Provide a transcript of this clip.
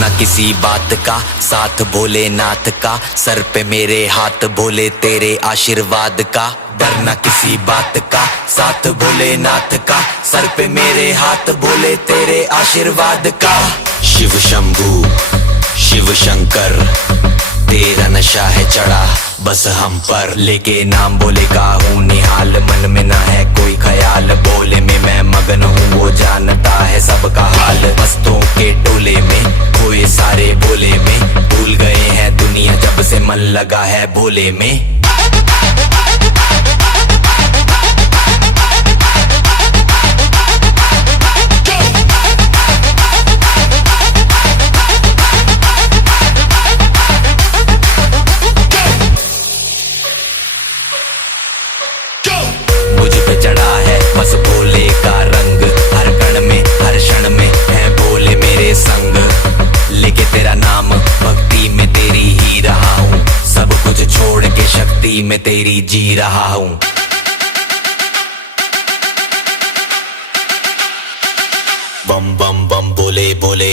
डरना किसी बात का, साथ भोलेनाथ का, सर पे मेरे हाथ भोले तेरे आशीर्वाद का। डरना किसी बात का, साथ भोलेनाथ का, सर पे मेरे हाथ भोले तेरे आशीर्वाद का। शिव शंभू शिव शंकर, तेरा नशा है चढ़ा बस हम पर, लेके नाम बोले का हूँ निहाल, मन में ना है कोई ख्याल, बोले में मैं मगन हूँ वो जानता है सबका हाल। मस्तों के टोले में खोए सारे भोले में, भूल गए हैं दुनिया जब से मन लगा है भोले में। मुझ पे चढ़ा है बस भोले का रंग, हर कण में हर क्षण में है भोले मेरे संग, लेके तेरा नाम भक्ति में तेरी ही रहा हूँ, सब कुछ छोड़ के शक्ति में तेरी जी रहा हूँ। बम बम बम बोले बोले।